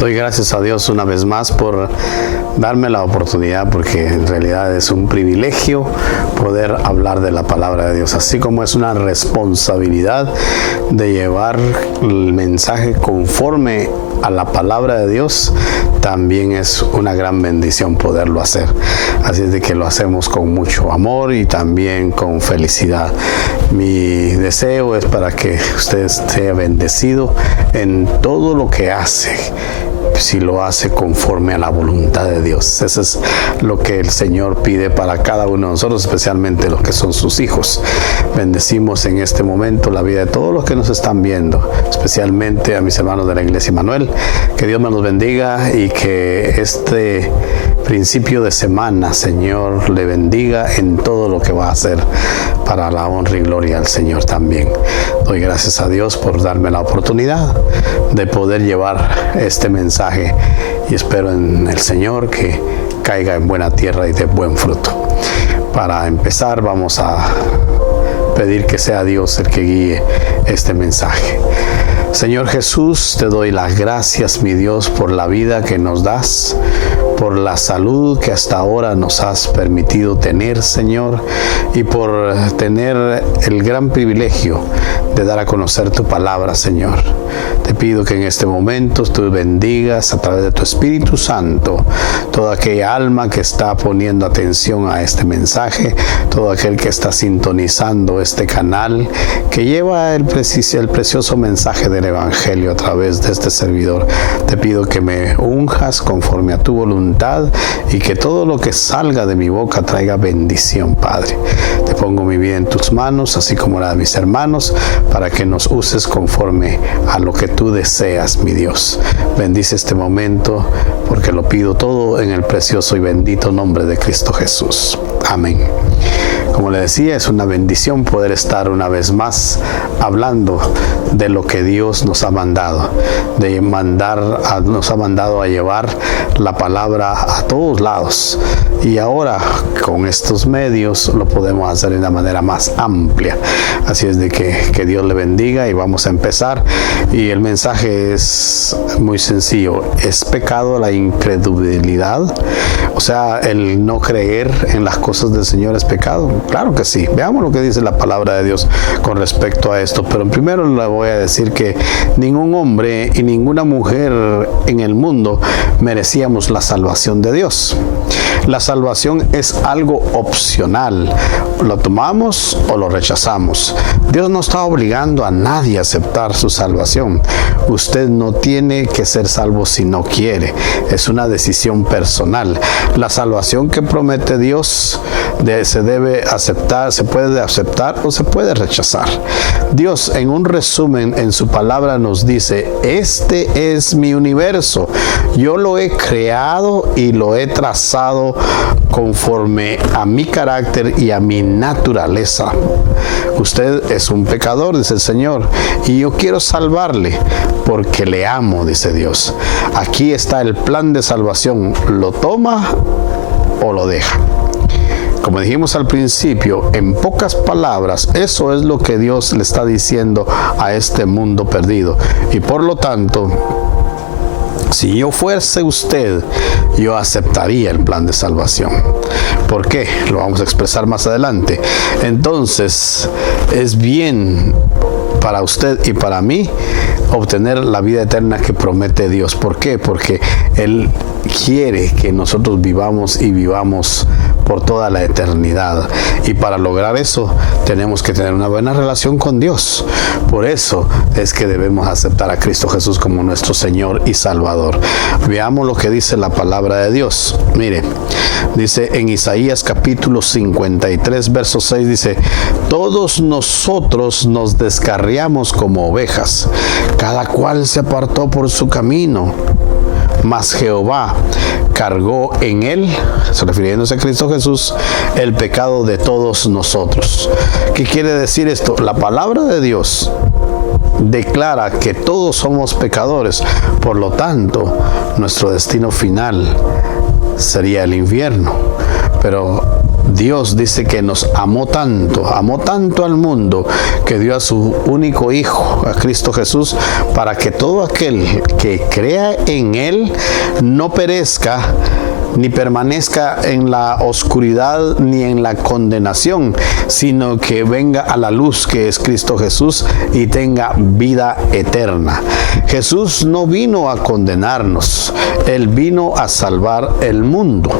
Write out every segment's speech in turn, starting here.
Doy gracias a Dios una vez más por darme la oportunidad, porque en realidad es un privilegio poder hablar de la palabra de Dios, así como es una responsabilidad de llevar el mensaje conforme a la palabra de Dios. También es una gran bendición poderlo hacer, así es de que lo hacemos con mucho amor y también con felicidad. Mi deseo es para que usted sea bendecido en todo lo que hace, si lo hace conforme a la voluntad de Dios. Eso es lo que el Señor pide para cada uno de nosotros, especialmente los que son sus hijos. Bendecimos en este momento la vida de todos los que nos están viendo, especialmente a mis hermanos de la Iglesia Emmanuel. Que Dios me los bendiga y que este principio de semana, Señor, le bendiga en todo lo que va a hacer para la honra y gloria al Señor también. Doy gracias a Dios por darme la oportunidad de poder llevar este mensaje y espero en el Señor que caiga en buena tierra y de buen fruto. Para empezar, vamos a pedir que sea Dios el que guíe este mensaje. Señor Jesús, te doy las gracias, mi Dios, por la vida que nos das, por la salud que hasta ahora nos has permitido tener, Señor, y por tener el gran privilegio de dar a conocer tu palabra, Señor. Te pido que en este momento tú bendigas a través de tu Espíritu Santo toda aquella alma que está poniendo atención a este mensaje, todo aquel que está sintonizando este canal, que lleva el precioso mensaje del Evangelio a través de este servidor. Te pido que me unjas conforme a tu voluntad y que todo lo que salga de mi boca traiga bendición, Padre. Te pongo mi vida en tus manos, así como la de mis hermanos, para que nos uses conforme a lo que tú deseas, mi Dios. Bendice este momento, porque lo pido todo en el precioso y bendito nombre de Cristo Jesús. Amén. Como le decía, es una bendición poder estar una vez más hablando de lo que Dios nos ha mandado, nos ha mandado a llevar la palabra a todos lados. Y ahora con estos medios lo podemos hacer de una manera más amplia. Así es de que Dios le bendiga y vamos a empezar. Y el mensaje es muy sencillo. ¿Es pecado la incredulidad? O sea, el no creer en las cosas del Señor es pecado. Claro que sí. Veamos lo que dice la palabra de Dios con respecto a esto. Pero primero le voy a decir que ningún hombre y ninguna mujer en el mundo merecíamos la salvación de Dios. La salvación es algo opcional. Lo tomamos o lo rechazamos. Dios no está obligando a nadie a aceptar su salvación. Usted no tiene que ser salvo si no quiere. Es una decisión personal. La salvación que promete Dios se debe aceptar, se puede aceptar o se puede rechazar. Dios, en un resumen en su palabra, nos dice: este es mi universo. Yo lo he creado y lo he trazado conforme a mi carácter y a mi naturaleza. Usted es un pecador, dice el Señor, y yo quiero salvarle porque le amo, dice Dios. Aquí está el plan de salvación. ¿Lo toma o lo deja? Como dijimos al principio, en pocas palabras, eso es lo que Dios le está diciendo a este mundo perdido. Y por lo tanto, si yo fuese usted, yo aceptaría el plan de salvación. ¿Por qué? Lo vamos a expresar más adelante. Entonces, es bien para usted y para mí obtener la vida eterna que promete Dios. ¿Por qué? Porque Él quiere que nosotros vivamos y vivamos por toda la eternidad. Y para lograr eso tenemos que tener una buena relación con Dios. Por eso es que debemos aceptar a Cristo Jesús como nuestro Señor y Salvador. Veamos lo que dice la palabra de Dios. Mire, dice en Isaías capítulo 53, verso 6, dice: todos nosotros nos descarriamos como ovejas, cada cual se apartó por su camino, mas Jehová cargó en él, refiriéndose a Cristo Jesús, el pecado de todos nosotros. ¿Qué quiere decir esto? La palabra de Dios declara que todos somos pecadores, por lo tanto, nuestro destino final sería el infierno. Pero Dios dice que nos amó tanto al mundo, que dio a su único Hijo, a Cristo Jesús, para que todo aquel que crea en Él no perezca, ni permanezca en la oscuridad ni en la condenación, sino que venga a la luz que es Cristo Jesús y tenga vida eterna. Jesús no vino a condenarnos, Él vino a salvar el mundo.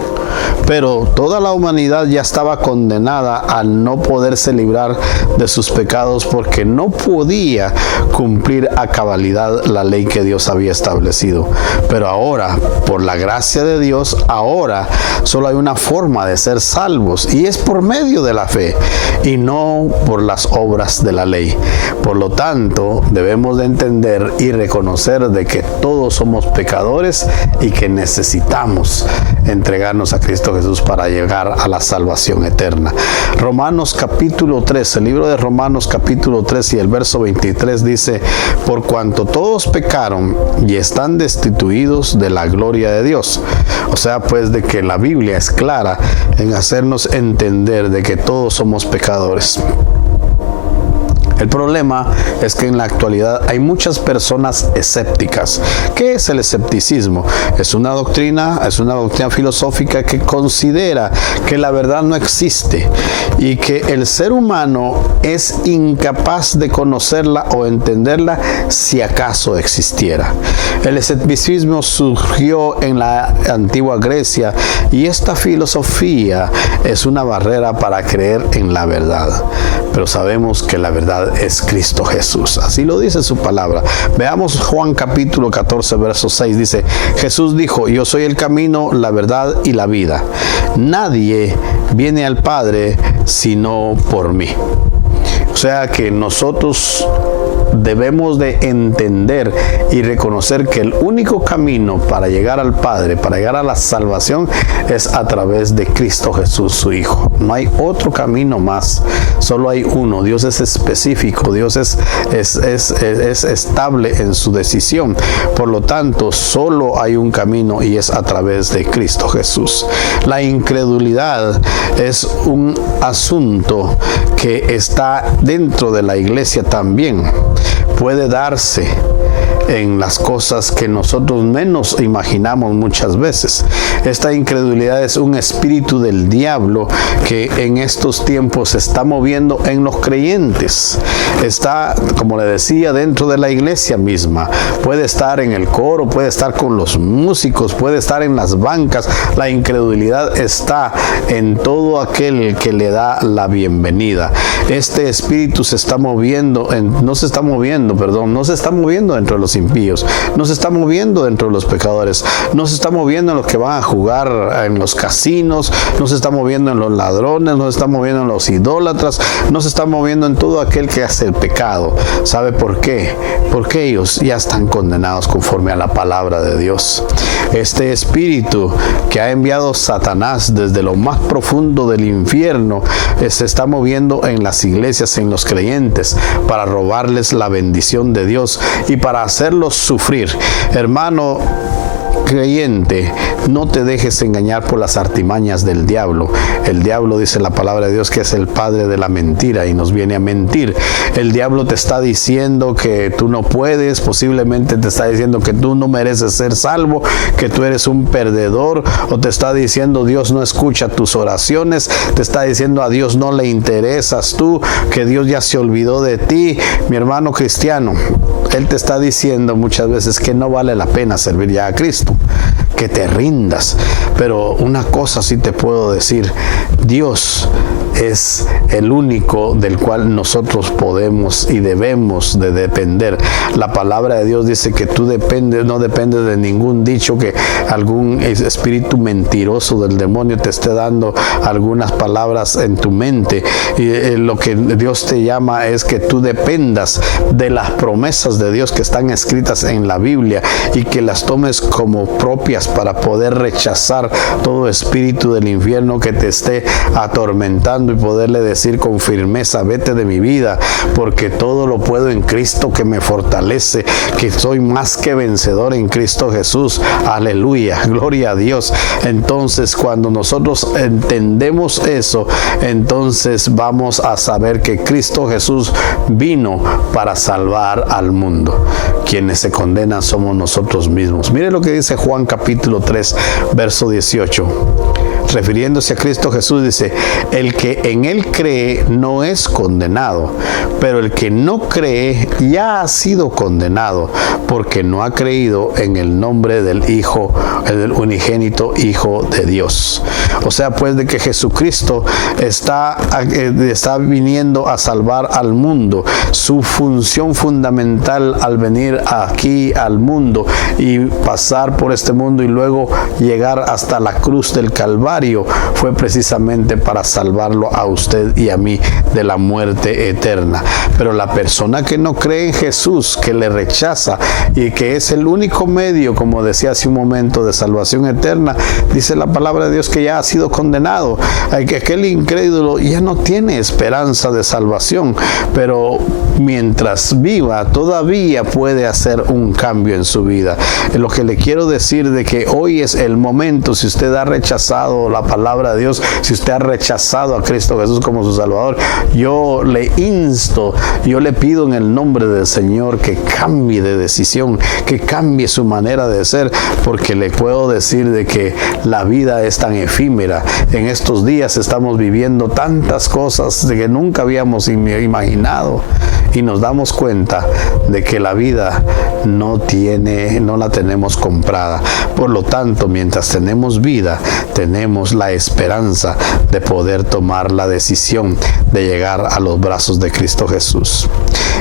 Pero toda la humanidad ya estaba condenada al no poderse librar de sus pecados, porque no podía cumplir a cabalidad la ley que Dios había establecido. Pero ahora, por la gracia de Dios, ahora solo hay una forma de ser salvos, y es por medio de la fe y no por las obras de la ley. Por lo tanto, debemos de entender y reconocer de que todos somos pecadores y que necesitamos entregarnos a Cristo Jesús para llegar a la salvación eterna. Romanos capítulo 3, el libro de Romanos capítulo 3 y el verso 23 dice: por cuanto todos pecaron y están destituidos de la gloria de Dios. O sea, pues, de que la Biblia es clara en hacernos entender de que todos somos pecadores. El problema es que en la actualidad hay muchas personas escépticas. ¿Qué es el escepticismo? Es una doctrina filosófica que considera que la verdad no existe y que el ser humano es incapaz de conocerla o entenderla si acaso existiera. El escepticismo surgió en la antigua Grecia, y esta filosofía es una barrera para creer en la verdad. Pero sabemos que la verdad es Cristo Jesús. Así lo dice su palabra. Veamos Juan capítulo 14, verso 6. Dice: Jesús dijo: yo soy el camino, la verdad y la vida. Nadie viene al Padre sino por mí. O sea que nosotros debemos de entender y reconocer que el único camino para llegar al Padre, para llegar a la salvación, es a través de Cristo Jesús, su Hijo. No hay otro camino más, solo hay uno. Dios es específico, Dios es estable en su decisión. Por lo tanto, solo hay un camino, y es a través de Cristo Jesús. La incredulidad es un asunto que está dentro de la iglesia también. Puede darse en las cosas que nosotros menos imaginamos muchas veces. Esta incredulidad es un espíritu del diablo que en estos tiempos se está moviendo en los creyentes. Está, como le decía, dentro de la iglesia misma. Puede estar en el coro, puede estar con los músicos, puede estar en las bancas. La incredulidad está en todo aquel que le da la bienvenida. Este espíritu se está moviendo, no se está moviendo dentro de los impíos, no se está moviendo dentro de los pecadores, no se está moviendo en los que van a jugar en los casinos, no se está moviendo en los ladrones, no se está moviendo en los idólatras, no se está moviendo en todo aquel que hace el pecado. ¿Sabe por qué? Porque ellos ya están condenados conforme a la palabra de Dios. Este espíritu que ha enviado Satanás desde lo más profundo del infierno se está moviendo en las iglesias, en los creyentes, para robarles la bendición de Dios y para hacerlos sufrir. Hermano creyente, no te dejes engañar por las artimañas del diablo. El diablo, dice la palabra de Dios, que es el padre de la mentira y nos viene a mentir. El diablo te está diciendo que tú no puedes, posiblemente te está diciendo que tú no mereces ser salvo, que tú eres un perdedor, o te está diciendo Dios no escucha tus oraciones, te está diciendo a Dios no le interesas tú, que Dios ya se olvidó de ti. Mi hermano cristiano, Él te está diciendo muchas veces que no vale la pena servir ya a Cristo, que te rindas. Pero una cosa sí te puedo decir: Dios es el único del cual nosotros podemos y debemos de depender. La palabra de Dios dice que tú no dependes de ningún dicho, que algún espíritu mentiroso del demonio te esté dando algunas palabras en tu mente. Y lo que Dios te llama es que tú dependas de las promesas de Dios que están escritas en la Biblia, y que las tomes como propias para poder rechazar todo espíritu del infierno que te esté atormentando y poderle decir con firmeza: vete de mi vida, porque todo lo puedo en Cristo que me fortalece, que soy más que vencedor en Cristo Jesús. Aleluya, gloria a Dios. Entonces, cuando nosotros entendemos eso, entonces vamos a saber que Cristo Jesús vino para salvar al mundo. Quienes se condenan somos nosotros mismos. Mire lo que dice Juan capítulo 3, verso 18. Refiriéndose a Cristo Jesús, dice: el que en él cree no es condenado, pero el que no cree ya ha sido condenado, porque no ha creído en el nombre del Hijo, el unigénito Hijo de Dios. O sea, pues, de que Jesucristo está viniendo a salvar al mundo. Su función fundamental al venir aquí al mundo y pasar por este mundo y luego llegar hasta la cruz del Calvario fue precisamente para salvarlo a usted y a mí de la muerte eterna. Pero la persona que no cree en Jesús, que le rechaza y que es el único medio, como decía hace un momento, de salvación eterna, dice la palabra de Dios que ya ha sido condenado. Aquel incrédulo ya no tiene esperanza de salvación, pero mientras viva todavía puede hacer un cambio en su vida. Lo que le quiero decir de que hoy es el momento. Si usted ha rechazado la palabra de Dios, si usted ha rechazado a Cristo Jesús como su Salvador, yo le insto, yo le pido en el nombre del Señor que cambie de decisión, que cambie su manera de ser, porque le puedo decir de que la vida es tan efímera. En estos días estamos viviendo tantas cosas de que nunca habíamos imaginado, y nos damos cuenta de que la vida no la tenemos comprada. Por lo tanto, mientras tenemos vida, tenemos la esperanza de poder tomar la decisión de llegar a los brazos de Cristo Jesús.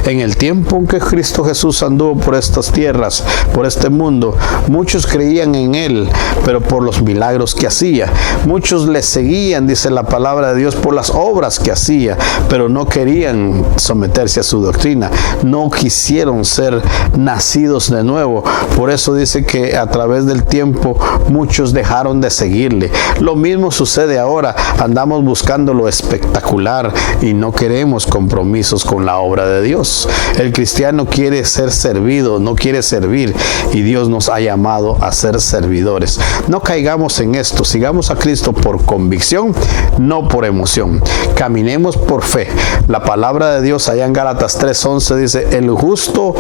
En el tiempo en que Cristo Jesús anduvo por estas tierras, por este mundo, muchos creían en Él, pero por los milagros que hacía. Muchos le seguían, dice la palabra de Dios, por las obras que hacía, pero no querían someterse a su doctrina. No quisieron ser nacidos de nuevo. Por eso dice que a través del tiempo muchos dejaron de seguirle. Lo mismo sucede ahora. Andamos buscando lo espectacular y no queremos compromisos con la obra de Dios. El cristiano quiere ser servido, no quiere servir, y Dios nos ha llamado a ser servidores. No caigamos en esto. Sigamos a Cristo por convicción, no por emoción. Caminemos por fe. La palabra de Dios allá en Gálatas 3:11 dice: el justo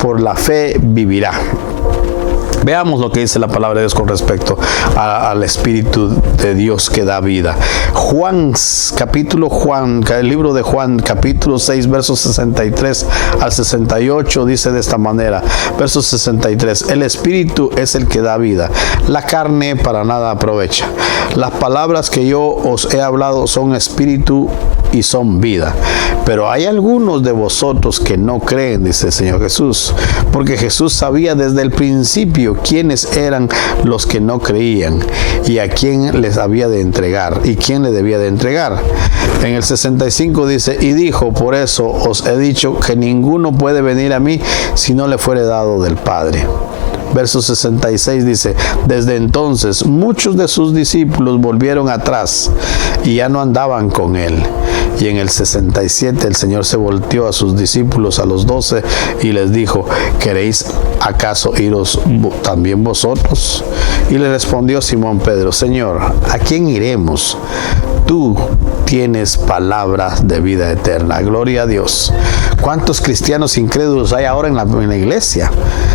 por la fe vivirá. Veamos lo que dice la palabra de Dios con respecto al Espíritu de Dios que da vida. El libro de Juan, capítulo 6, versos 63 al 68, dice de esta manera. Verso 63: el Espíritu es el que da vida, la carne para nada aprovecha. Las palabras que yo os he hablado son espíritu y son vida. Pero hay algunos de vosotros que no creen, dice el Señor Jesús, porque Jesús sabía desde el principio quiénes eran los que no creían y a quién les había de entregar y quién le debía de entregar. En el 65 dice: y dijo: por eso os he dicho que ninguno puede venir a mí si no le fuere dado del Padre. Verso 66 dice: desde entonces muchos de sus discípulos volvieron atrás y ya no andaban con él. Y en el 67 el Señor se volteó a sus discípulos, a los 12, y les dijo: ¿queréis acaso iros también vosotros? Y le respondió Simón Pedro: Señor, ¿a quién iremos? Tú tienes palabras de vida eterna. Gloria a Dios. ¿Cuántos cristianos incrédulos hay ahora en la iglesia?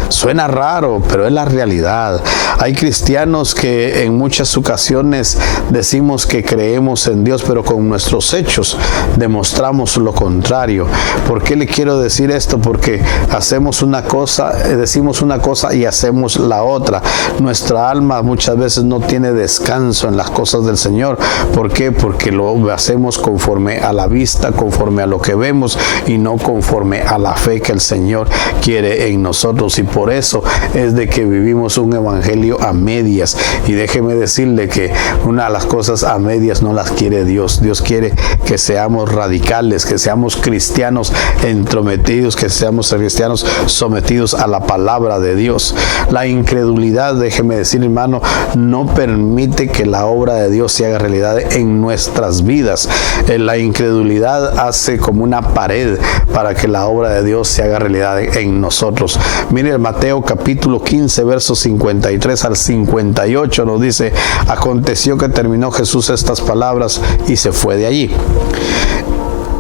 Suena raro, pero es la realidad. Hay cristianos que en muchas ocasiones decimos que creemos en Dios, pero con nuestros hechos demostramos lo contrario. ¿Por qué le quiero decir esto? Porque hacemos una cosa, decimos una cosa y hacemos la otra. Nuestra alma muchas veces no tiene descanso en las cosas del Señor. ¿Por qué? Porque lo hacemos conforme a la vista, conforme a lo que vemos y no conforme a la fe que el Señor quiere en nosotros. Y por por eso es de que vivimos un evangelio a medias. Y déjeme decirle que una de las cosas a medias no las quiere Dios. Dios quiere que seamos radicales, que seamos cristianos entrometidos, que seamos cristianos sometidos a la palabra de Dios. La incredulidad, déjeme decir, hermano, no permite que la obra de Dios se haga realidad en nuestras vidas. La incredulidad hace como una pared para que la obra de Dios se haga realidad en nosotros. Mire, Mateo capítulo 15, versos 53 al 58 nos dice: aconteció que terminó Jesús estas palabras y se fue de allí.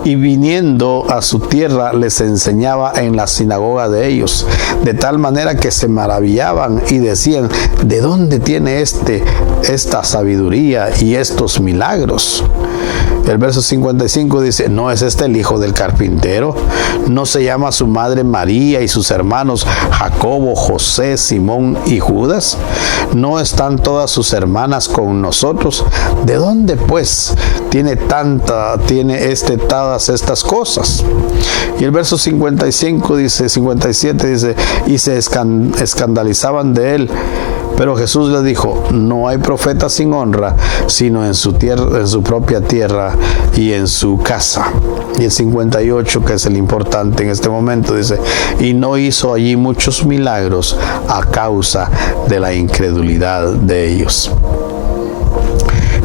Y viniendo a su tierra les enseñaba en la sinagoga de ellos, de tal manera que se maravillaban y decían: ¿de dónde tiene esta sabiduría y estos milagros? El verso 55 dice: ¿no es este el hijo del carpintero? ¿No se llama su madre María y sus hermanos Jacobo, José, Simón y Judas? ¿No están todas sus hermanas con nosotros? ¿De dónde pues tiene todas estas cosas? Y el verso 57 dice: y se escandalizaban de él. Pero Jesús le dijo: no hay profeta sin honra, sino en su tierra, en su propia tierra y en su casa. Y el 58, que es el importante en este momento, dice: y no hizo allí muchos milagros a causa de la incredulidad de ellos.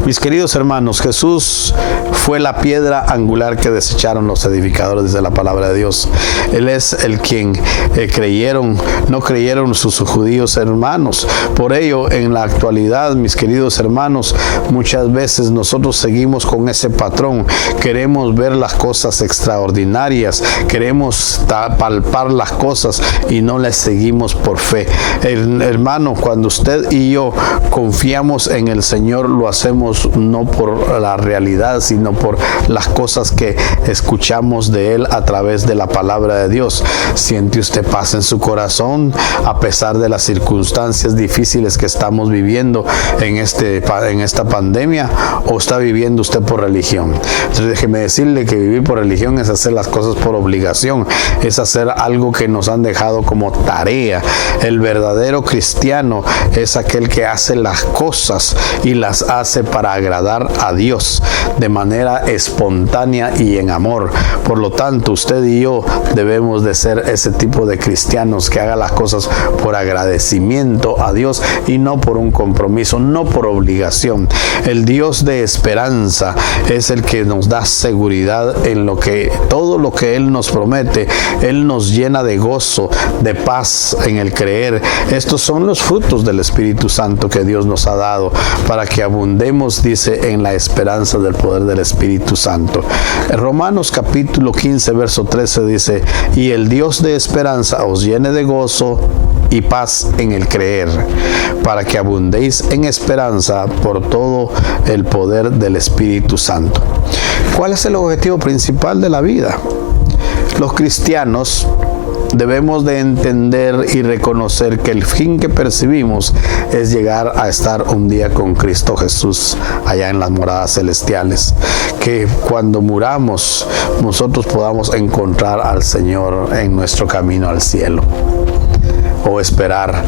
Mis queridos hermanos, Jesús fue la piedra angular que desecharon los edificadores de la palabra de Dios. Él es el quien no creyeron sus judíos hermanos. Por ello, en la actualidad, mis queridos hermanos, muchas veces nosotros seguimos con ese patrón. Queremos ver las cosas extraordinarias, queremos palpar las cosas y no las seguimos por fe. Hermano, cuando usted y yo confiamos en el Señor, lo hacemos no por la realidad, sino por las cosas que escuchamos de Él a través de la palabra de Dios. ¿Siente usted paz en su corazón a pesar de las circunstancias difíciles que estamos viviendo en esta pandemia? ¿O está viviendo usted por religión? Entonces, déjeme decirle que vivir por religión es hacer las cosas por obligación, es hacer algo que nos han dejado como tarea. El verdadero cristiano es aquel que hace las cosas y las hace para agradar a Dios de manera espontánea y en amor. Por lo tanto, usted y yo debemos de ser ese tipo de cristianos que haga las cosas por agradecimiento a Dios y no por un compromiso, no por obligación. El Dios de esperanza es el que nos da seguridad en todo lo que Él nos promete. Él nos llena de gozo, de paz en el creer. Estos son los frutos del Espíritu Santo que Dios nos ha dado para que abundemos, dice, en la esperanza del poder del Espíritu Santo. Romanos capítulo 15, verso 13 dice: y el Dios de esperanza os llene de gozo y paz en el creer, para que abundéis en esperanza por todo el poder del Espíritu Santo. ¿Cuál es el objetivo principal de la vida? Los cristianos debemos de entender y reconocer que el fin que percibimos es llegar a estar un día con Cristo Jesús allá en las moradas celestiales. Que cuando muramos nosotros podamos encontrar al Señor en nuestro camino al cielo, o esperar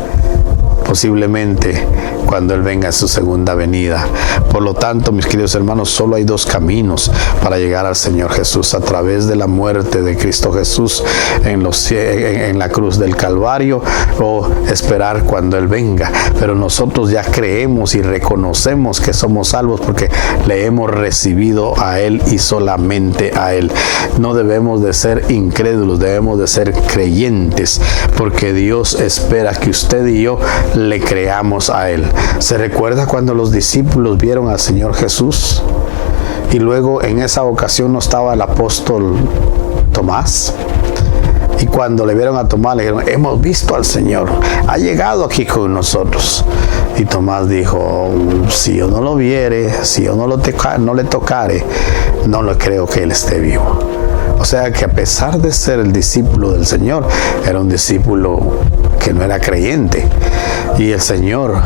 posiblemente cuando Él venga en su segunda venida. Por lo tanto, mis queridos hermanos, solo hay dos caminos para llegar al Señor Jesús: a través de la muerte de Cristo Jesús en la cruz del Calvario, o esperar cuando Él venga. Pero nosotros ya creemos y reconocemos que somos salvos porque le hemos recibido a Él y solamente a Él. No debemos de ser incrédulos, debemos de ser creyentes, porque Dios espera que usted y yo le creamos a Él. ¿Se recuerda cuando los discípulos vieron al Señor Jesús? Y luego en esa ocasión no estaba el apóstol Tomás. Y cuando le vieron a Tomás, le dijeron: hemos visto al Señor, ha llegado aquí con nosotros. Y Tomás dijo: si yo no lo viere, si yo no le tocare, no le creo que Él esté vivo. O sea que a pesar de ser el discípulo del Señor, era un discípulo que no era creyente. Y el Señor,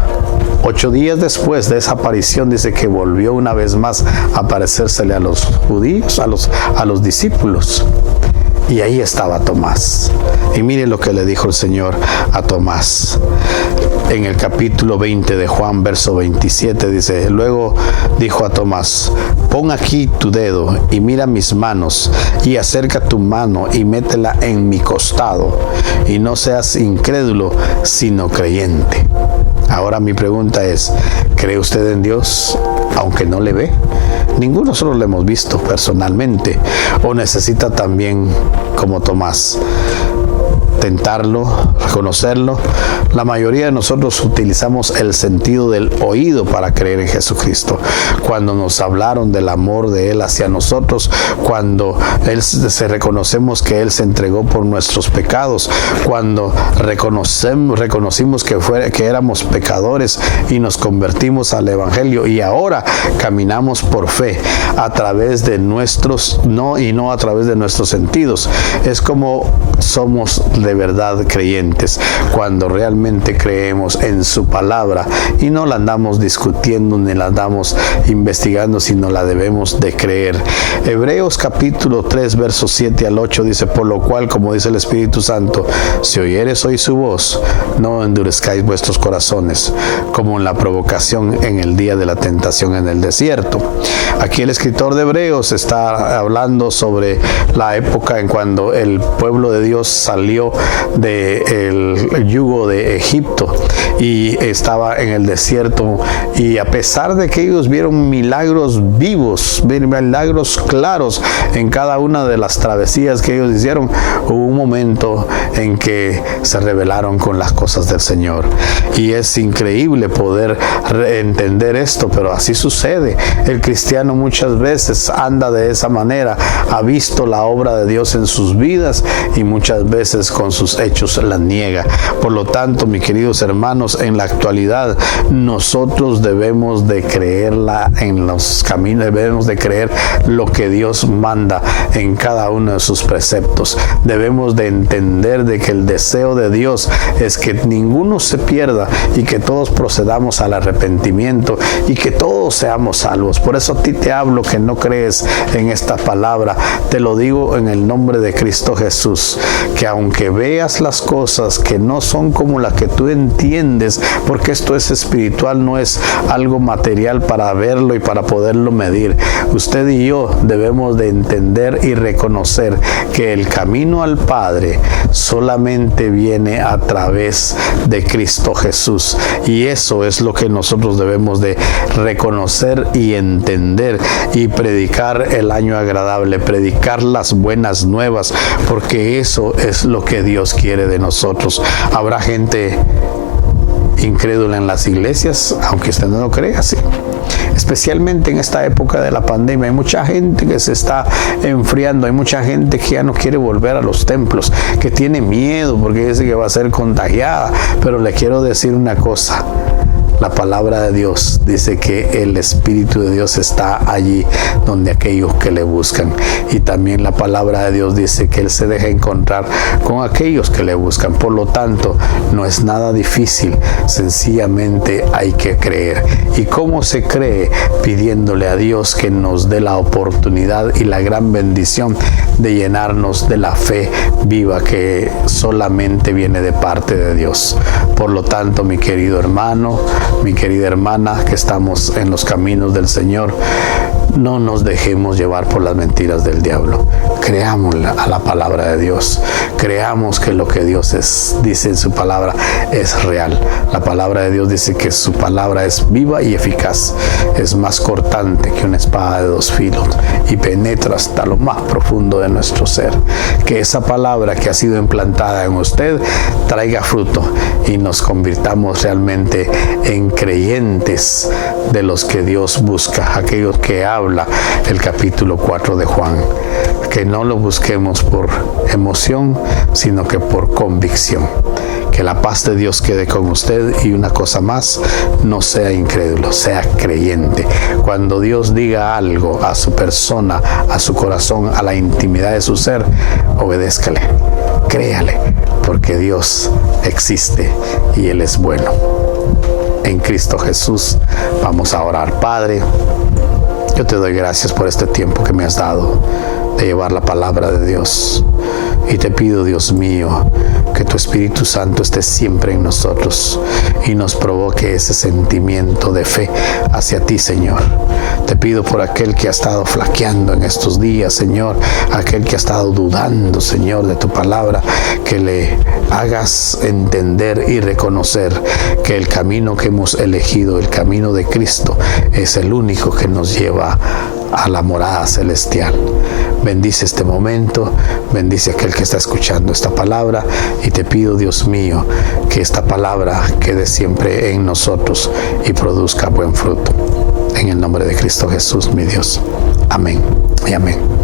8 días después de esa aparición, dice que volvió una vez más a aparecérsele a los judíos, a los discípulos. Y ahí estaba Tomás. Y mire lo que le dijo el Señor a Tomás. En el capítulo 20 de Juan, verso 27, dice: luego dijo a Tomás: pon aquí tu dedo y mira mis manos, y acerca tu mano y métela en mi costado, y no seas incrédulo, sino creyente. Ahora mi pregunta es: ¿cree usted en Dios aunque no le ve? Ninguno nosotros lo hemos visto personalmente. ¿O necesita también, como Tomás, tentarlo, reconocerlo? La mayoría de nosotros utilizamos el sentido del oído para creer en Jesucristo. Cuando nos hablaron del amor de Él hacia nosotros, cuando reconocemos que Él se entregó por nuestros pecados, cuando reconocimos que éramos pecadores y nos convertimos al Evangelio, y ahora caminamos por fe a través de nuestros, no a través de nuestros sentidos. Es como somos de verdad creyentes cuando realmente creemos en su palabra y no la andamos discutiendo ni la andamos investigando, sino la debemos de creer. Hebreos capítulo 3 versos 7 al 8 dice: por lo cual, como dice el Espíritu Santo, si oyeres hoy su voz, no endurezcáis vuestros corazones, como en la provocación en el día de la tentación en el desierto. Aquí el escritor de Hebreos está hablando sobre la época en cuando el pueblo de Dios salió del yugo de Egipto y estaba en el desierto, y a pesar de que ellos vieron milagros vivos, milagros claros en cada una de las travesías que ellos hicieron, hubo un momento en que se rebelaron con las cosas del Señor. Y es increíble poder entender esto, pero así sucede. El cristiano muchas veces anda de esa manera, ha visto la obra de Dios en sus vidas y muchas veces con sus hechos la niega. Por lo tanto, mis queridos hermanos, en la actualidad nosotros debemos de creerla en los caminos, debemos de creer lo que Dios manda en cada uno de sus preceptos. Debemos de entender de que el deseo de Dios es que ninguno se pierda y que todos procedamos al arrepentimiento y que todos seamos salvos. Por eso a ti te hablo que no crees en esta palabra. Te lo digo en el nombre de Cristo Jesús, que aunque veas las cosas que no son como las que tú entiendes, porque esto es espiritual, no es algo material para verlo y para poderlo medir. Usted y yo debemos de entender y reconocer que el camino al Padre solamente viene a través de Cristo Jesús, y eso es lo que nosotros debemos de reconocer y entender, y predicar el año agradable, predicar las buenas nuevas, porque eso es lo que Dios quiere de nosotros. Habrá gente incrédula en las iglesias, aunque usted no lo crea, sí. Especialmente en esta época de la pandemia, hay mucha gente que se está enfriando, hay mucha gente que ya no quiere volver a los templos, que tiene miedo porque dice que va a ser contagiada. Pero le quiero decir una cosa: la palabra de Dios dice que el Espíritu de Dios está allí donde aquellos que le buscan. Y también la palabra de Dios dice que Él se deja encontrar con aquellos que le buscan. Por lo tanto, no es nada difícil, sencillamente hay que creer. ¿Y cómo se cree? Pidiéndole a Dios que nos dé la oportunidad y la gran bendición de llenarnos de la fe viva que solamente viene de parte de Dios. Por lo tanto, mi querido hermano, mi querida hermana, que estamos en los caminos del Señor, no nos dejemos llevar por las mentiras del diablo. Creamos a la palabra de Dios. Creamos que lo que Dios dice en su palabra es real. La palabra de Dios dice que su palabra es viva y eficaz. Es más cortante que una espada de dos filos y penetra hasta lo más profundo de nuestro ser. Que esa palabra que ha sido implantada en usted traiga fruto y nos convirtamos realmente en creyentes de los que Dios busca, aquellos que habla el capítulo 4 de Juan. Que no lo busquemos por emoción, sino que por convicción. Que la paz de Dios quede con usted, y una cosa más: no sea incrédulo, sea creyente. Cuando Dios diga algo a su persona, a su corazón, a la intimidad de su ser, obedézcale, créale, porque Dios existe y Él es bueno. En Cristo Jesús vamos a orar. Padre, yo te doy gracias por este tiempo que me has dado. de llevar la palabra de Dios. Y te pido, Dios mío, que tu Espíritu Santo esté siempre en nosotros y nos provoque ese sentimiento de fe hacia ti, Señor. Te pido por aquel que ha estado flaqueando en estos días, Señor, aquel que ha estado dudando, Señor, de tu palabra, que le hagas entender y reconocer que el camino que hemos elegido, el camino de Cristo, es el único que nos lleva a la morada celestial. Bendice este momento, bendice a aquel que está escuchando esta palabra, y te pido, Dios mío, que esta palabra quede siempre en nosotros y produzca buen fruto. En el nombre de Cristo Jesús, mi Dios. Amén y amén.